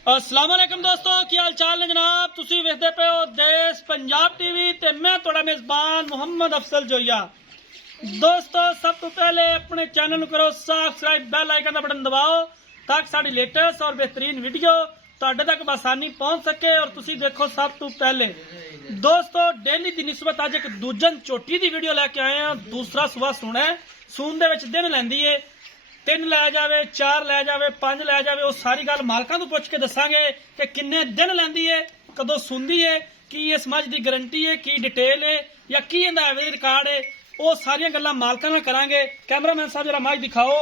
अस्सलाम वालेकुम दोस्तों, की हाल चाल ने जनाब। तुसी वेखदे पे हो देश पंजाब टीवी ते मैं तुहाडा मेजबान मुहम्मद अफसल जोइया। दोस्तों सब तो पहले अपने चैनल करो सब्सक्राइब, बेल आइकन का बटन दबाओ ताकि साडी लेटेस्ट और बेहतरीन वीडियो तुहाडे तक बसानी पहुंच सके और तुसी देखो सब तो पहले। दोस्तों डेली की निस्बत अज एक दूजन चोटी की वीडियो लैके आए हैं। दूसरा सुबह सुना है सून दे विच दिन लैंदी है, 3 लै जावे, 4 लै जावे, 5 लै जावे। वो सारी गल मालकां तो पुछ के दसांगे कि किन्ने दिन लैंदी है, कदों सुंदी है, की इस मझ की गारंटी है, की डिटेल है या की इहदा एवरेज रिकॉर्ड है। वो सारियां गल्लां मालकां नाल करांगे। कैमरामैन साहब जरा मझ दिखाओ।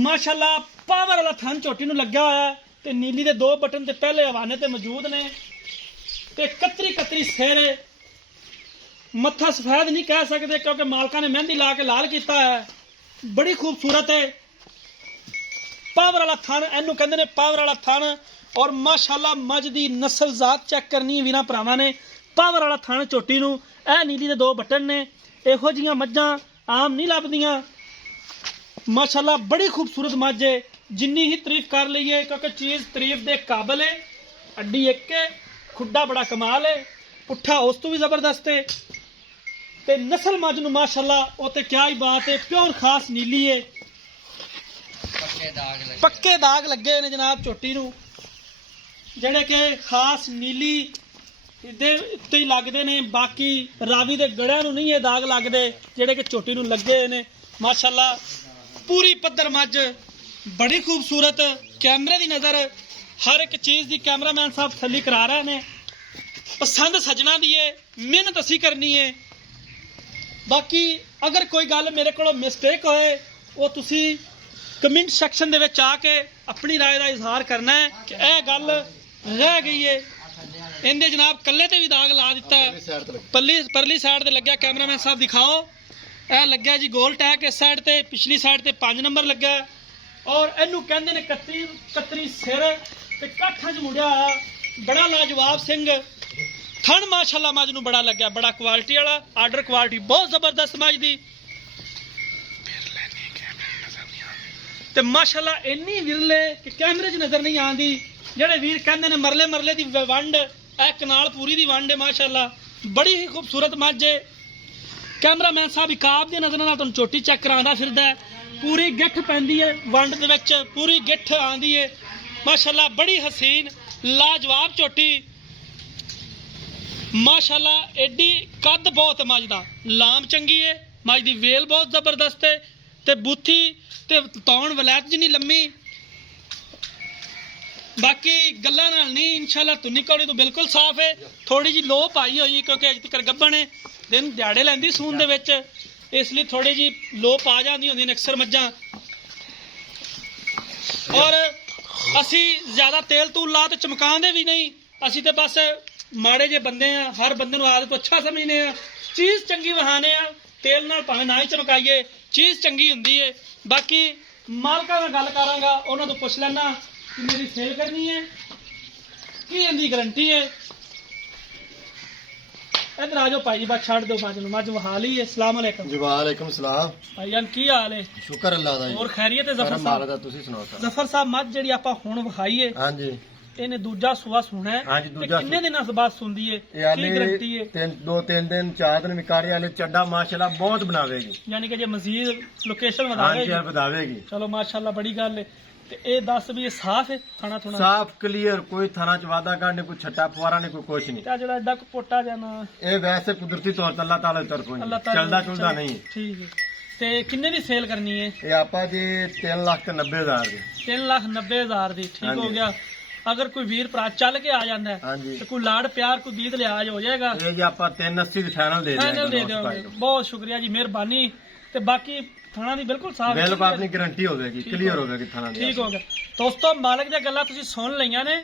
माशाअल्लाह पावर वाला थन झोटी नूं लग्या होया है ते नीली दे 2 बटन ते पहले हवाने ते मौजूद ने ते कतरी सिर है। मत्था सफेद नहीं कह सकते क्योंकि मालकां ने मेहंदी ला के लाल किया है। बड़ी खूबसूरत है। पावर वाला थन इनू कहते ने, पावर वाला थन। और माशाअल्लाह मझ दी नस्ल जात चेक करनी है वीरां भरावां ने। पावर वाला थन झोटी नूं, ए नीली दे 2 बटन ने। इहो जिहियां मझां आम नहीं लभदियां। माशाअल्लाह बड़ी खूबसूरत मझ है। जिन्नी ही तारीफ कर लईए क्योंकि चीज़ तारीफ दे काबिल है। अड्डी एक है, खुड्डा बड़ा कमाल है, पुट्ठा उस तो भी जबरदस्त है। ते नस्ल मझ नूं माशाअल्लाह वो ते क्या ही बात है। प्योर खास नीली है, पक्के दाग लगे ने जनाब झोटी नूं, जेड़े कि खास नीली दे उत्ते ही लगदे ने। बाकी रावी दे गड़ियां नूं नहीं ये दाग लगदे जेड़े कि झोटी नूं लगे ने। माशाअल्लाह पूरी पद्धर मझ, बड़ी खूबसूरत। कैमरे की नज़र हर एक चीज़ की कैमरामैन साहब थली करा रहे हैं। पसंद सजना दी है, मेहनत असी करनी है। बाकी अगर कोई गल मेरे को मिसटेक होए वो तुसी कमेंट सैक्शन दे विच आके अपनी राय का इजहार करना है कि यह गल रह गई है। इहदे जनाब कल्ले ते भी दाग ला दिता है। परली साइड ते लग्या, कैमरामैन साहब दिखाओ। यह लग्या जी गोल टैग इस साइड ते, पिछली साइड ते 5 नंबर लग्या। और इनू कहंदे ने कतरी सिर ते काठां च मुड़िया होया। बड़ा लाजवाब सिंह थन माशाअल्लाह मझ नूं बड़ा लग्या, बड़ा क्वालिटी वाला। आर्डर क्वालिटी बहुत जबरदस्त मझ दी। ते माशाअल्लाह इन्नी विरले कि कैमरे च नजर नहीं आती। जेड़े वीर कहंदे ने मरले मरले दी वंड, ए कनाल पूरी दी वंड है। माशाअल्लाह बड़ी ही खूबसूरत मझ है। कैमरामैन साहब इकाब दी नजर नाल तुहानूं चोटी चेक करांदा फिरदा है। पूरी गिट्ठ पैंदी है वंड दे विच, पूरी गिट्ठ आंदी है। माशाअल्लाह बड़ी हसीन लाजवाब चोटी। माशाअल्लाह एडी कद बहुत मझ दा, लाम चंगी है, मझ दी वेल बहुत जबरदस्त है ते बूथी ते तौण वलैत जिन्नी लम्मी। बाकी गल्लां नाल नहीं, इंशाअल्लाह तुन्नी कौड़ी तो बिल्कुल साफ है। थोड़ी जी लोप आई हुई क्योंकि अज तक गब्बन है, दिन दिहाड़े लैंदी सून दे विच, इसलिए थोड़ी जी लोप आ जाती होंदी ने अक्सर मझां। और असी ज्यादा तेल तूल ला तो चमकांदे भी नहीं, असी तो बस माड़े जे बंदे हैं। हर बंदे नूं आदत अच्छा समझने आ, चीज़ चंगी वहाने आ। तेल नाल भावें ना ही चमकाइए, चीज़ चंगी हुंदी है। बाकी मालकां नाल गल करांगा, उन्हां तों पुछ लैना कि मेरी सेल करनी है, की इहदी गारंटी है। इधर आ जाओ भाई जी, बस छड़ दो मझ वहा ली है। अस्सलाम वालेकुम जी। वालेकुम सलाम भाईजान, की हाल है? शुक्र अल्लाह दा। और खैरियत है जफर साहब? तुसी सुनाओ सर। जफर साहब मझ जिहड़ी आपां हुण वहाई है, हां जी, ਇਹਨੇ ਦੂਜਾ ਸੂਆ ਸੁਣਾ ਹੈ। ਹਾਂਜੀ ਦੂਜਾ। ਕਿੰਨੇ ਦਿਨਾਂ ਬਾਅਦ ਸੁੰਦੀ ਹੈ, ਕੀ ਗਾਰੰਟੀ ਹੈ? 2-3 ਦਿਨ 4 ਦਿਨ ਵਿਕਾਰੇ ਵਾਲੇ ਚੱਡਾ ਮਾਸ਼ਾਅੱਲਾ ਬਹੁਤ ਬਣਾਵੇਗੀ। ਯਾਨੀ ਕਿ ਜੇ ਮਜ਼ੀਦ ਲੋਕੇਸ਼ਨ ਵਧਾਵੇਗੀ। ਹਾਂਜੀ ਵਧਾਵੇਗੀ। ਚਲੋ ਮਾਸ਼ਾਅੱਲਾ ਬੜੀ ਗੱਲ ਹੈ। ਤੇ ਇਹ ਦੱਸ ਵੀ ਇਹ ਸਾਫ਼ ਹੈ ਥਾਣਾ ਥੁਣਾ? ਸਾਫ਼ ਕਲੀਅਰ, ਕੋਈ ਥਾਣਾ ਚ ਵਾਦਾ ਕਰਨੇ, ਕੋਈ ਛੱਟਾ ਫੁਆਰਾ ਨੇ, ਕੋਈ ਕੁਛ ਨਹੀਂ। ਤੇ ਜਿਹੜਾ ਐਡਾ ਕੋ ਪੋਟਾ ਜਾਣਾ ਇਹ ਵੈਸੇ ਕੁਦਰਤੀ ਤੌਰ ਤੇ ਅੱਲਾਹ ਤਾਲਾ ਦੀ ਤਰਫੋਂ ਚੱਲਦਾ ਚੁਲਦਾ ਨਹੀਂ। ਠੀਕ ਹੈ। ਤੇ ਕਿੰਨੇ ਦੀ ਸੇਲ ਕਰਨੀ ਹੈ ਇਹ? ਆਪਾਂ ਜੀ 3,90,000 ਦੀ। 3,90,000 ਦੀ। ਠੀਕ ਹੋ ਗਿਆ। अगर कोई वीर भरा चल के आ जाता है तो कोई लाड़ प्यार कोई दीद लिहाज हो जाएगा। ये जी आप 380 फाइनल दे देंगे। बहुत शुक्रिया जी, मेहरबानी। ते बाकी थाना दी बिल्कुल साफ, बिल्कुल अपनी गारंटी होगी, क्लियर होगी थाना। ठीक हो गया दोस्तों, मालिक दी गल्लां तुसीं सुन लईआं ने।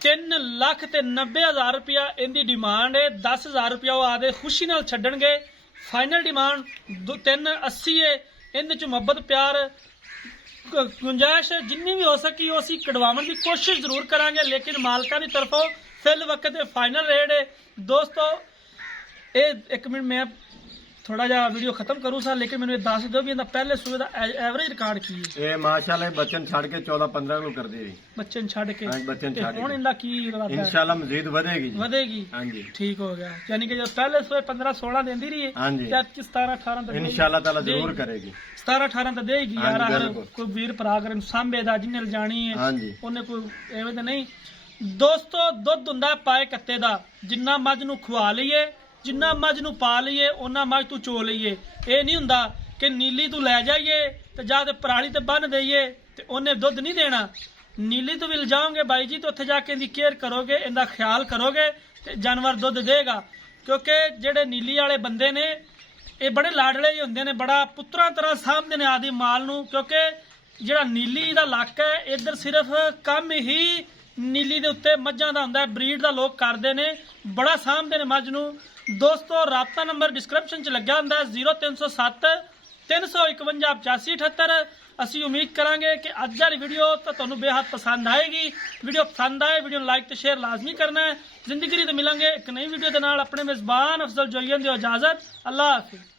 3,90,000 रुपया इनकी डिमांड है। 10,000 रुपया वो आदे खुशी नाल छड्डणगे। फाइनल डिमांड 380 है। इहदे च मुहब्बत प्यार गुंजाइश जिन्नी भी हो सकी असी कढ़वाने की कोशिश जरूर करांगे, लेकिन मालका की तरफों फिल वक्त फाइनल रेट है। दोस्तों एक मिनट मैं ਥੋੜਾ ਜਿਹਾ ਵੀਡੀਓ ਖਤਮ ਕਰੂ ਸਾ ਲੇਕਿਨ ਮੈਨੂੰ ਇਹ ਦੱਸ ਦਿਓ ਵੀ ਇਹਦਾ ਪਹਿਲੇ ਸੂਏ ਦਾ ਐਵਰੇਜ ਰਿਕਾਰਡ ਕੀ ਹੈ ਇਹ ਮਾਸ਼ਾਅੱਲਾ ਇਹ ਬੱਚਨ ਛੱਡ ਕੇ 14-15 ਕਿਲੋ ਕਰਦੀ ਰਹੀ। ਬੱਚੇ ਨੂੰ ਛੱਡ ਕੇ ਹਾਂ ਬੱਚਨ ਤੇ ਛੱਡ ਹੁਣ ਕੇ ਇਹਦਾ ਕੀ ਇਰਾਦਾ ਹੈ? ਇਨਸ਼ਾਅੱਲਾ ਮਜ਼ੀਦ ਵਧੇਗੀ ਜੀ। ਵਧੇਗੀ। ਹਾਂਜੀ ਠੀਕ ਹੋ ਗਿਆ, ਯਾਨੀ ਕਿ ਜੋ ਪਹਿਲੇ ਸੂਏ 15-16 ਦਿੰਦੀ ਰਹੀ ਹੈ ਹਾਂਜੀ ਤੇ ਅੱਜ 17-18 ਤੱਕ ਇਨਸ਼ਾਅੱਲਾ ਤਾਲਾ ਜ਼ਰੂਰ ਕਰੇਗੀ। 17-18 ਤਾਂ ਦੇਗੀ ਹਾਂਜੀ, ਯਾਰ। ਹਰ ਬਿਲਕੁਲ। ਕੋਈ ਵੀਰ ਭਰਾ ਕਰਨ ਸਾਂਭੇ ਦਾ ਜਿੰਨੇ ਜਾਣੀ ਹੈ ਹਾਂਜੀ ਉਹਨੇ ਕੋਈ ਐਵੇਂ ਤਾਂ ਨਹੀਂ। ਦੋਸਤੋ ਦੁੱਧ ਹੁੰਦਾ ਪਾਏ ਕੱਤੇ ਦਾ, ਜਿੰਨਾ ਮੱਝ ਨੂੰ ਖਵਾ ਲਈਏ ਜਿੰਨਾ ਮੱਝ ਨੂੰ ਪਾ ਲਈਏ ਉਹਨਾਂ ਮੱਝ ਤੂੰ ਚੋ ਲਈਏ। ਇਹ ਨਹੀਂ ਹੁੰਦਾ ਕਿ ਨੀਲੀ ਤੂੰ ਲੈ ਜਾਈਏ ਤੇ ਜਾ ਤੇ ਪਰਾਲੀ ਤੇ ਬੰਨ ਦਈਏ ਤੇ ਉਹਨੇ ਦੁੱਧ ਨਹੀਂ ਦੇਣਾ। ਨੀਲੀ ਤੋਂ ਵੀ ਲਿਜਾਓਗੇ ਬਾਈ ਜੀ ਤੇ ਉੱਥੇ ਜਾ ਕੇ ਇਹਦੀ ਕੇਅਰ ਕਰੋਗੇ, ਇਹਦਾ ਖਿਆਲ ਕਰੋਗੇ ਤੇ ਜਾਨਵਰ ਦੁੱਧ ਦੇਗਾ। ਕਿਉਂਕਿ ਜਿਹੜੇ ਨੀਲੀ ਵਾਲੇ ਬੰਦੇ ਨੇ ਇਹ ਬੜੇ ਲਾਡਲੇ ਜਿਹੇ ਹੁੰਦੇ ਨੇ, ਬੜਾ ਪੁੱਤਰਾਂ ਤਰ੍ਹਾਂ ਸਾਂਭਦੇ ਨੇ ਆਦੀ ਮਾਲ ਨੂੰ। ਕਿਉਂਕਿ ਜਿਹੜਾ ਨੀਲੀ ਦਾ ਇਲਾਕਾ ਹੈ ਇੱਧਰ ਸਿਰਫ ਕੰਮ ਹੀ ਨੀਲੀ ਦੇ ਉੱਤੇ ਮੱਝਾਂ ਦਾ ਹੁੰਦਾ ਹੈ, ਬਰੀਡ ਦਾ ਲੋਕ ਕਰਦੇ ਨੇ, ਬੜਾ ਸਾਂਭਦੇ ਨੇ ਮੱਝ ਨੂੰ। ਦੋਸਤੋ ਰਾਬਤਾ ਨੰਬਰ ਡਿਸਕ੍ਰਿਪਸ਼ਨ 'ਚ ਲੱਗਿਆ ਹੁੰਦਾ ਹੈ 0307 351 8578। ਅਸੀਂ ਉਮੀਦ ਕਰਾਂਗੇ ਕਿ ਅੱਜ ਵਾਲੀ ਵੀਡੀਓ ਤਾਂ ਤੁਹਾਨੂੰ ਬੇहद ਪਸੰਦ ਆਏਗੀ। ਵੀਡੀਓ ਪਸੰਦ ਆਏ ਵੀਡੀਓ ਨੂੰ ਲਾਈਕ ਤੇ ਸ਼ੇਅਰ ਲਾਜ਼ਮੀ ਕਰਨਾ ਹੈ। ਜ਼ਿੰਦਗੀ ਤੇ ਮਿਲਾਂਗੇ ਇੱਕ ਨਈ ਵੀਡੀਓ ਦੇ ਨਾਲ। ਆਪਣੇ ਮੇਜ਼ਬਾਨ ਅਫਜ਼ਲ ਜੋਈਆਂ ਦੀ ਇਜਾਜ਼ਤ। ਅੱਲਾਹ ਹਾਫਿਜ਼।